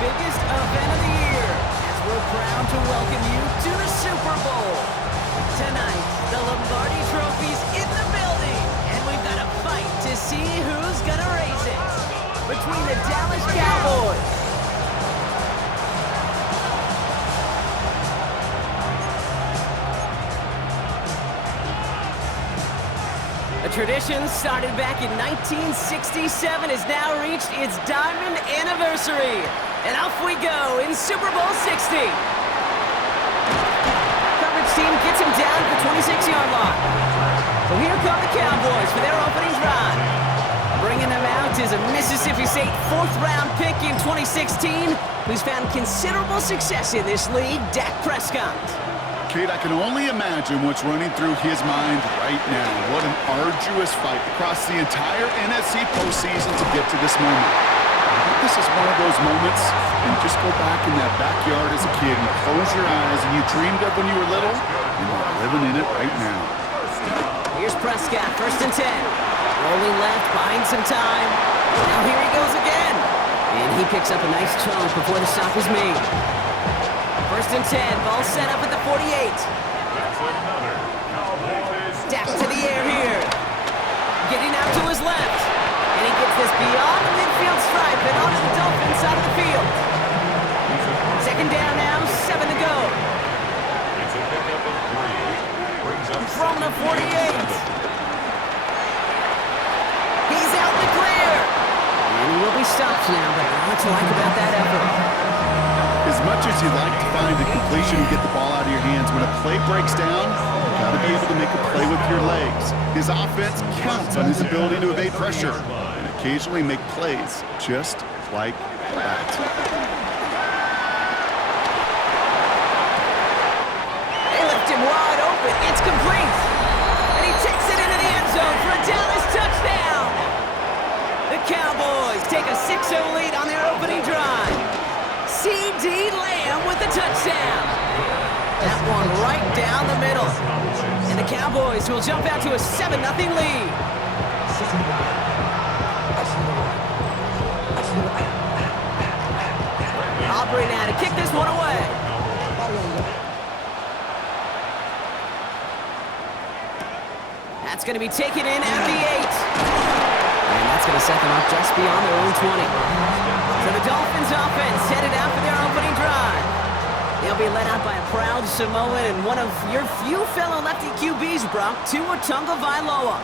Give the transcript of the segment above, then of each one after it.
biggest event of the year, as we're proud to welcome you to the Super Bowl. Tonight, the Lombardi Trophy's in the building, and we've got a fight to see who's gonna raise it. Between the Dallas Cowboys a tradition started back in 1967 has now reached its diamond anniversary. And off we go in Super Bowl 60. Coverage team gets him down at the 26-yard line. So here come the Cowboys for their opening drive. Bringing them out is a Mississippi State fourth-round pick in 2016 who's found considerable success in this league, Dak Prescott. Kate, I can only imagine what's running through his mind right now. What an arduous fight across the entire NFC postseason to get to this moment. I think this is one of those moments when you just go back in that backyard as a kid and you close your eyes and you dreamed of when you were little, and you're living in it right now. Here's Prescott, 1st and 10. Rolling left, buying some time. Now here he goes again. And he picks up a nice chunk before the stop is made. 1st and 10, ball set up at the 48. Dak to the air here. Getting out to his left. And he gets this beyond the midfield stripe and onto the Dolphins side of the field. 2nd down now, 7 to go. From the 48. He's out in the clear. And he will be stopped now, but what to like about that effort? As much as you'd like to find a completion and get the ball out of your hands, when a play breaks down, you've got to be able to make a play with your legs. His offense counts on his ability to evade pressure and occasionally make plays just like that. They left him wide open. It's complete. And he takes it into the end zone for a Dallas touchdown. The Cowboys take a 6-0 lead on their opening drive. C.D. Lamb with the touchdown. That one right down the middle. And the Cowboys will jump out to a 7-0 lead. Aubrey now to kick this one away. That's going to be taken in at the 8. And that's going to set them up just beyond their own 20. So the Dolphins offense headed out for their opening drive. They'll be led out by a proud Samoan and one of your few fellow lefty QBs, Brock, Tua Tagovailoa.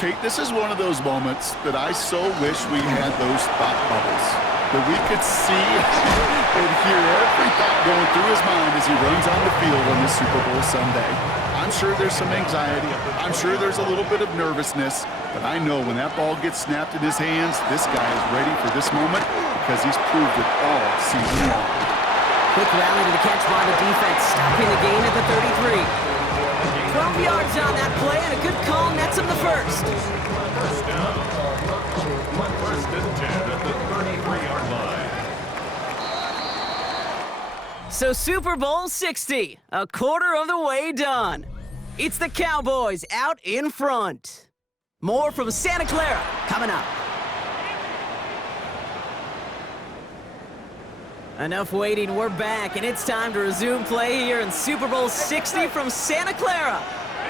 Kate, this is one of those moments that I so wish we had those thought bubbles. That we could see and hear every thought going through his mind as he runs on the field on this Super Bowl Sunday. I'm sure there's some anxiety. I'm sure there's a little bit of nervousness. But I know when that ball gets snapped in his hands, this guy is ready for this moment because he's proved it all season long. Quick rally to the catch by the defense, stopping the gain at the 33. 12 yards on that play, and a good call nets him the first. First down. 1st and 10 at the 33-yard line. So Super Bowl 60, a quarter of the way done. It's the Cowboys out in front. More from Santa Clara coming up. Enough waiting, we're back, and it's time to resume play here in Super Bowl 60 from Santa Clara.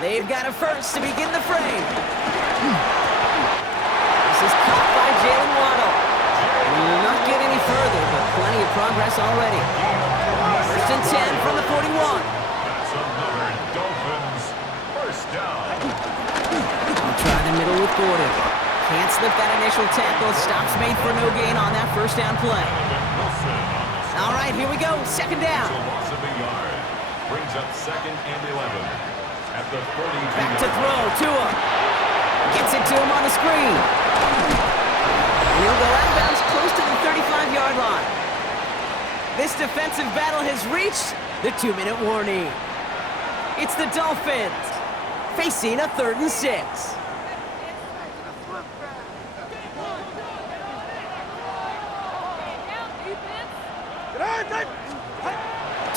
They've got a first to begin the frame. This is caught by Jalen Waddle. We will not get any further, but plenty of progress already. 1st and 10 from the 41. That's another Dolphins first down. I'll try the middle with Gordon. Can't slip that initial tackle. Stops made for no gain on that 1st down play. All right, here we go. 2nd down. Loss of a yard. Brings up 2nd and 11. At the 42. Back to throw. Tua. Gets it to him on the screen. And he'll go out of bounds close to the 35-yard line. This defensive battle has reached the 2-minute warning. It's the Dolphins facing a 3rd and 6.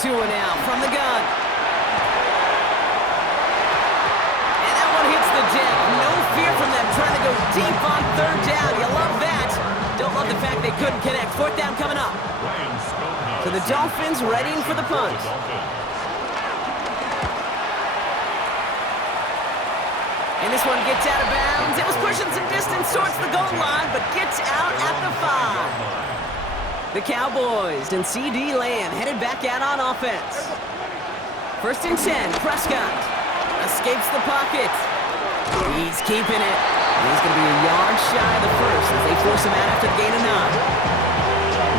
Tua now from the gun. And that one hits the deck. No fear from them trying to go deep on 3rd down. You love that. Don't love the fact they couldn't connect. Fourth down coming up. So the Dolphins readying for the punt. And this one gets out of bounds. It was pushing some distance towards the goal line, but gets out at the 5. The Cowboys and C.D. Lamb headed back out on offense. First and 10, Prescott escapes the pocket. He's keeping it. He's going to be a yard shy of the first as they force him out after the gain of 9.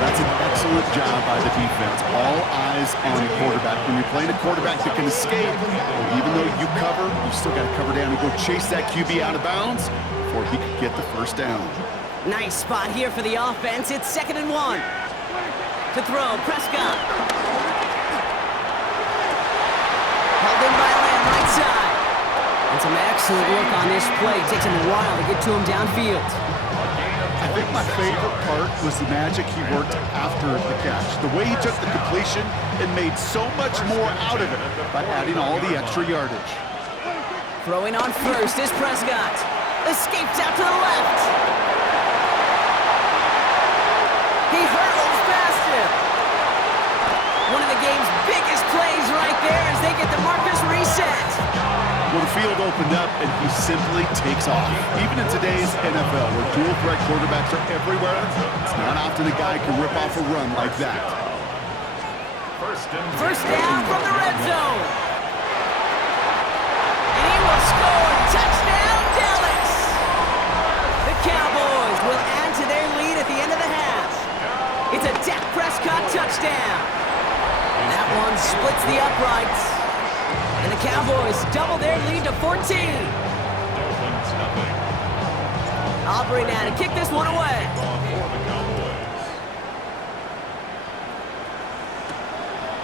That's an excellent job by the defense. All eyes on the quarterback. When you're playing a quarterback that can escape, even though you cover, you still got to cover down and go chase that QB out of bounds before he can get the first down. Nice spot here for the offense. It's 2nd and 1. To throw, Prescott. Held in by Lamb, right side. And some excellent work on this play. Takes him a while to get to him downfield. I think my favorite part was the magic he worked after the catch. The way he took the completion and made so much more out of it by adding all the extra yardage. Throwing on first is Prescott. Escapes out to the left. He hurdles past him. One of the game's biggest plays right there as they get the Marcus reset. Well, the field opened up, and he simply takes off. Even in today's NFL, where dual-threat quarterbacks are everywhere, it's not often a guy can rip off a run like that. First down from the red zone. And he will score. Touchdown, Dallas! The Cowboys will add to their lead at the end of the half. It's a Dak Prescott touchdown. That one splits the uprights. And the Cowboys double their lead to 14. Aubrey now to kick this one away.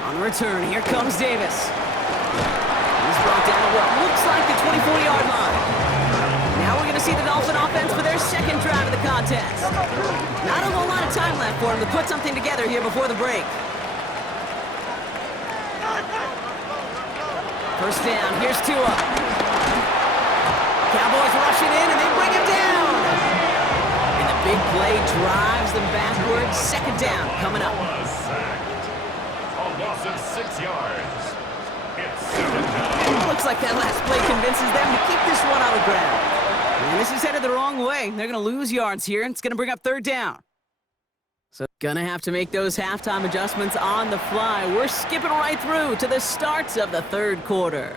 On the return, here comes Davis. He's brought down to what looks like the 24-yard line. Now we're going to see the Dolphin offense for their second drive of the contest. Not a whole lot of time left for them to put something together here before the break. First down, here's Tua. Cowboys rushing in, and they bring him down. And the big play drives them backwards. Second down coming up. A loss of 6 yards. It's 7 down. Looks like that last play convinces them to keep this one on the ground. And this is headed the wrong way. They're going to lose yards here, and it's going to bring up third down. So gonna have to make those halftime adjustments on the fly. We're skipping right through to the starts of the third quarter.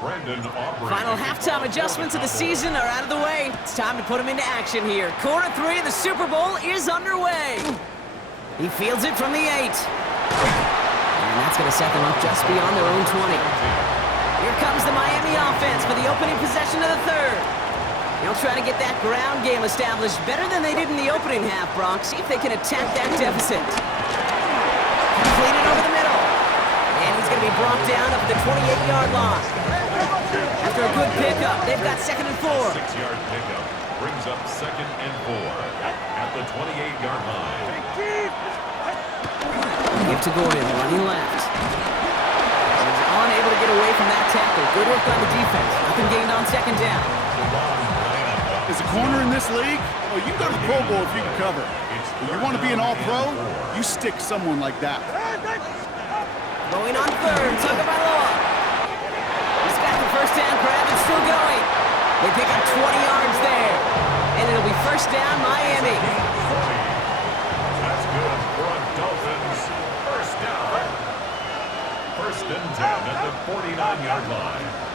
Final halftime adjustments of the season are out of the way. It's time to put them into action here. Quarter 3 of the Super Bowl is underway. He fields it from the 8. And that's gonna set them up just beyond their own 20. Here comes the Miami offense for the opening possession of the third. They'll try to get that ground game established better than they did in the opening half, Brock. See if they can attack that deficit. Completed over the middle. And he's going to be brought down up at the 28-yard line. After a good pickup, they've got 2nd and 4. 6-yard pickup brings up 2nd and 4 at the 28-yard line. Give to Gordon, running left. He's unable to get away from that tackle. Good work on the defense. Nothing gained on 2nd down. As a corner in this league, well, you can go to the Pro Bowl if you can cover. If you want to be an all-pro, you stick someone like that. Going on third, Tagovailoa. He's got the first down grab and still going. They pick up 20 yards there. And it'll be first down, Miami. That's good for a Dolphins first down. First and 10 at the 49-yard line.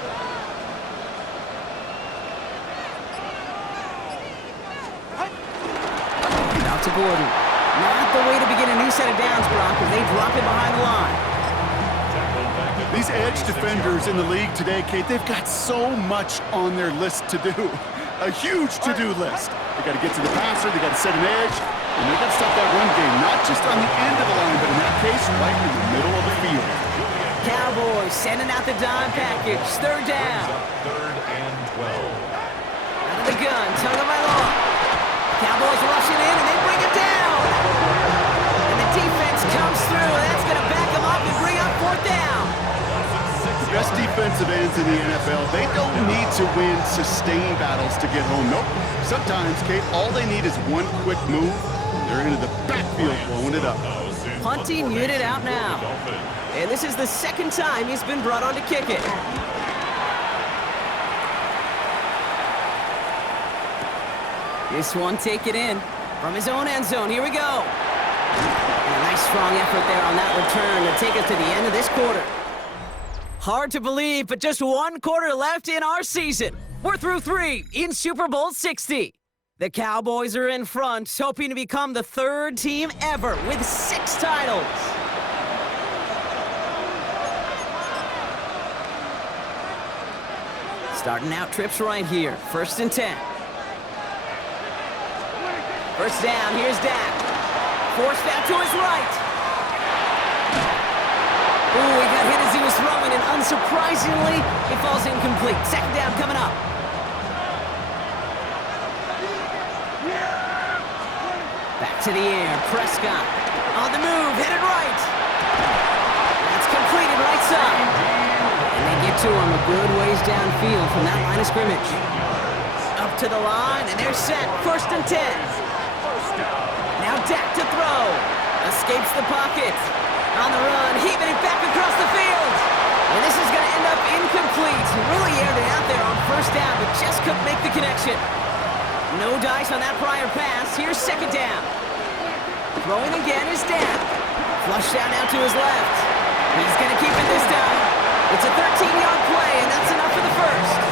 Out to Gordon. Not the way to begin a new set of downs, Brock, as they drop it behind the line. These edge defenders in the league today, Kate, they've got so much on their list to do. A huge to-do list. They got to get to the passer, they got to set an edge, and they got to stop that run game, not just on the end of the line, but in that case, right in the middle of the field. Cowboys sending out the dime package. Third down. Third and 12. Out of the gun, Tagovailoa. Cowboys rushing in, and they bring it down. And the defense comes through, and that's going to back them up and bring up fourth down. The best defensive ends in the NFL, they don't need to win sustained battles to get home. Nope. Sometimes, Kate, all they need is one quick move. They're into the backfield blowing it up. Punting unit out now. And this is the second time he's been brought on to kick it. This one take it in from his own end zone. Here we go. And a nice strong effort there on that return to take us to the end of this quarter. Hard to believe, but just one quarter left in our season. We're through 3 in Super Bowl 60. The Cowboys are in front, hoping to become the 3rd team ever with 6 titles. Starting out trips right here. 1st and 10. First down, here's Dak. Forced out to his right. Ooh, he got hit as he was throwing, and unsurprisingly, it falls incomplete. 2nd down coming up. Back to the air, Prescott. On the move, headed right. That's completed right side. And they get to him a good ways downfield from that line of scrimmage. Up to the line, and they're set. 1st and 10. Now Dak to throw. Escapes the pocket. On the run, heaving it back across the field. And this is going to end up incomplete. Really aired it out there on 1st down, but just couldn't make the connection. No dice on that prior pass. Here's 2nd down. Throwing again is Dak. Flushed out now to his left. He's going to keep it this time. It's a 13-yard play, and that's enough for the 1st.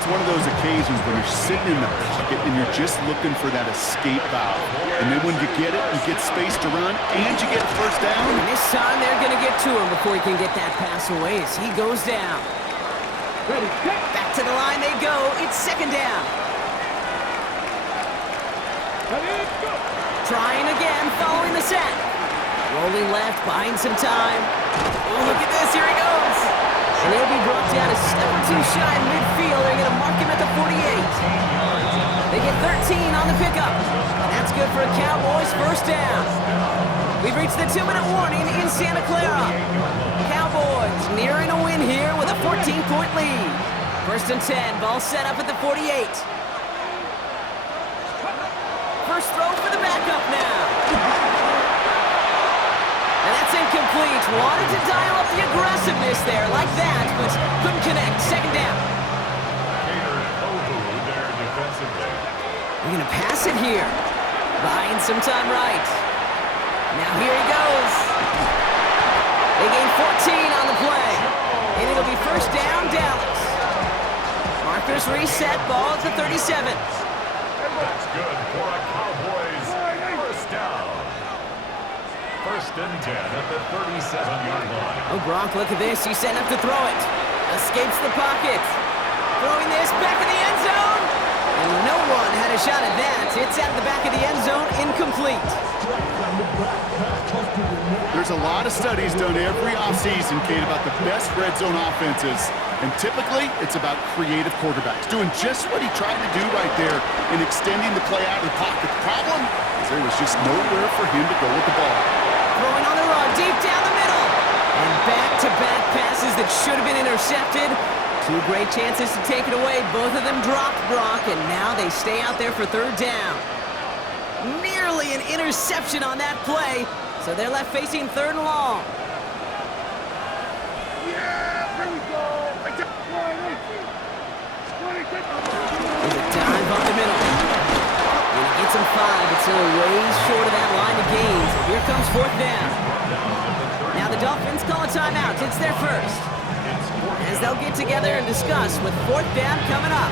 It's one of those occasions when you're sitting in the pocket and you're just looking for that escape valve. And then when you get it, you get space to run, and you get 1st down. And this time they're going to get to him before he can get that pass away as he goes down. Back to the line they go. It's 2nd down. Trying again, following the sack. Rolling left, buying some time. Oh, look at this, here he goes. And he'll be brought down a step or 2 shy midfield. They're going to mark him at the 48. They get 13 on the pickup. And that's good for a Cowboys 1st down. We've reached the 2-minute warning in Santa Clara. Cowboys nearing a win here with a 14-point lead. 1st and 10, ball set up at the 48. First throw for the backup now. And that's incomplete. Wanted to dial up the aggressiveness there like that, but couldn't connect. 2nd down. We're going to pass it here. Buying some time right. Now here he goes. They gain 14 on the play. And it'll be 1st down, Dallas. Markers reset, ball at the 37. That's good for a Cowboys 1st down. 1st and 10 at the 37-yard line. Oh, Gronk, look at this. He's setting up to throw it. Escapes the pocket. Throwing this back in the end zone. And no one had a shot at that. It's at the back of the end zone, incomplete. There's a lot of studies done every offseason, Kate, about the best red zone offenses. And typically, it's about creative quarterbacks, doing just what he tried to do right there in extending the play out of the pocket. The problem is there was just nowhere for him to go with the ball. Throwing on the run, deep down the middle. And back-to-back passes that should have been intercepted. 2 great chances to take it away. Both of them dropped, Brock, and now they stay out there for 3rd down. Nearly an interception on that play, so they're left facing 3rd and long. There's a dive up the middle. And he gets him 5, but still ways short of that line of gains. Here comes 4th down. Now the Dolphins call a timeout. It's their 1st. As they'll get together and discuss with 4th down coming up.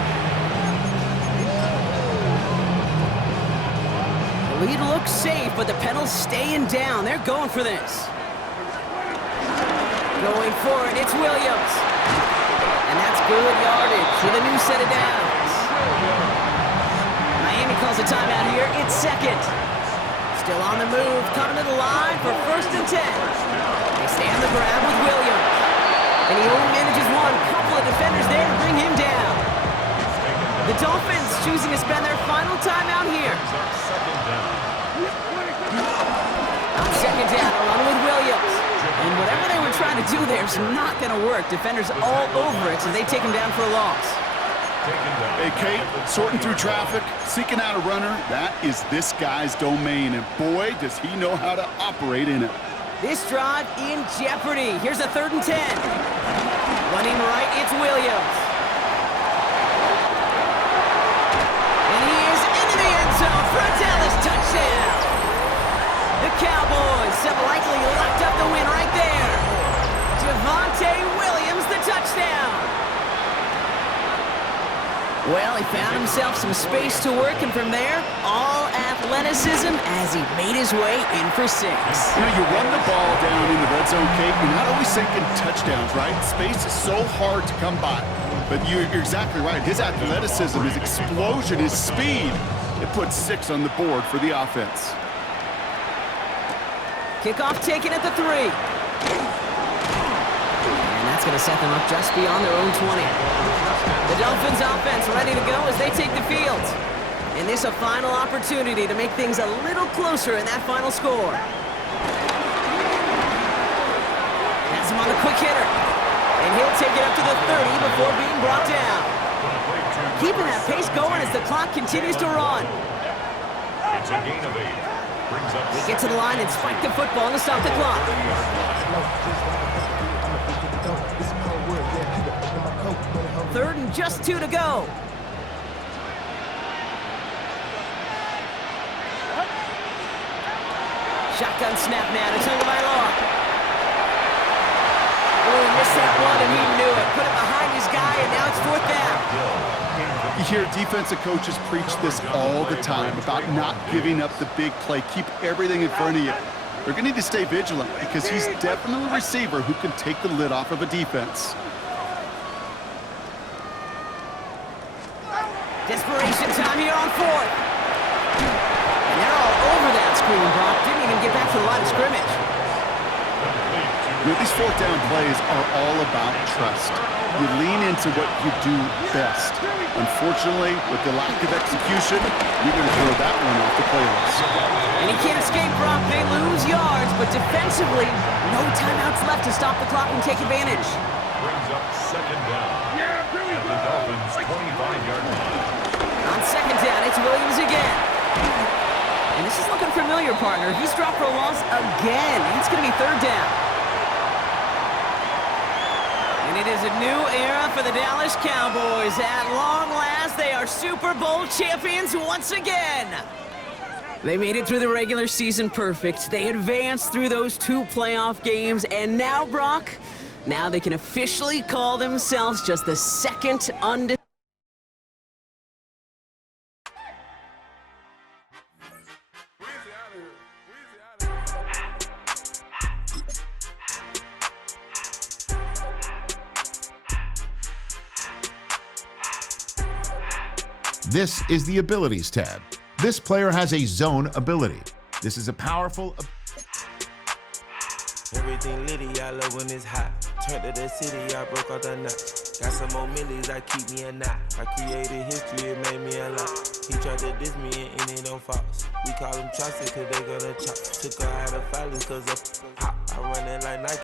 The lead looks safe, but the pedals staying down. They're going for this. Going for it, it's Williams. And that's good yardage with a new set of downs. Miami calls a timeout here. It's 2nd. Still on the move, coming to the line for 1st and 10. They stay on the grab with Williams. And he only manages one. Couple of defenders there to bring him down. The Dolphins choosing to spend their final timeout here. On 2nd down, a run with Williams. And whatever they were trying to do there is not going to work. Defenders all over it, so they take him down for a loss. Hey, Kate, sorting through traffic, seeking out a runner, that is this guy's domain, and boy, does he know how to operate in it. This drive in jeopardy. Here's a 3rd and 10. Running right, it's Williams. And he is into the end zone for a Dallas touchdown. The Cowboys have likely locked up the win right there. Javonte Williams, the touchdown. Well, he found himself some space to work, and from there, all athleticism as he made his way in for 6. You know, you run the ball down in the red zone, Kate, you're not always thinking touchdowns, right? Space is so hard to come by. But you're exactly right. His athleticism, his explosion, his speed, it puts 6 on the board for the offense. Kickoff taken at the 3. And that's going to set them up just beyond their own 20. The Dolphins offense ready to go as they take the field. And this a final opportunity to make things a little closer in that final score. Has him on the quick hitter. And he'll take it up to the 30 before being brought down. Keeping that pace going as the clock continues to run. It's a gain of 8. Brings up They get to the line and spike the football to stop the clock. 3rd and just 2 to go. Shotgun snap now to Tagovailoa. Oh, he missed that one and he knew it. Put it behind his guy and now it's 4th down. You hear defensive coaches preach this all the time about not giving up the big play. Keep everything in front of you. They're going to need to stay vigilant because he's definitely a receiver who can take the lid off of a defense. Desperation time here on 4th. And they're all over that screen, Brock. Didn't even get back to the line of scrimmage. You know, these 4th down plays are all about trust. You lean into what you do best. Unfortunately, with the lack of execution, you're going to throw that one off the playlist. And he can't escape, Brock. They lose yards, but defensively, no timeouts left to stop the clock and take advantage. brings up 2nd down. At the Dolphins' 25-yard line. On 2nd down, it's Williams again. And this is looking familiar, partner. He's dropped for a loss again. It's going to be 3rd down. And it is a new era for the Dallas Cowboys. At long last, they are Super Bowl champions once again. They made it through the regular season perfect. They advanced through those 2 playoff games. And now, Brock, now they can officially call themselves just the 2nd undefeated. This is the Abilities tab. This player has a zone ability. This is a powerful... Everything litty, I love when it's hot. Turned to the city, I broke all the nuts. Got some more millies that keep me a knot. I created history, it made me a lot. He tried to diss me and it don't false. We call them chopsticks cause they gonna chop. Took her out of filings cause of pop. I run it like Nike.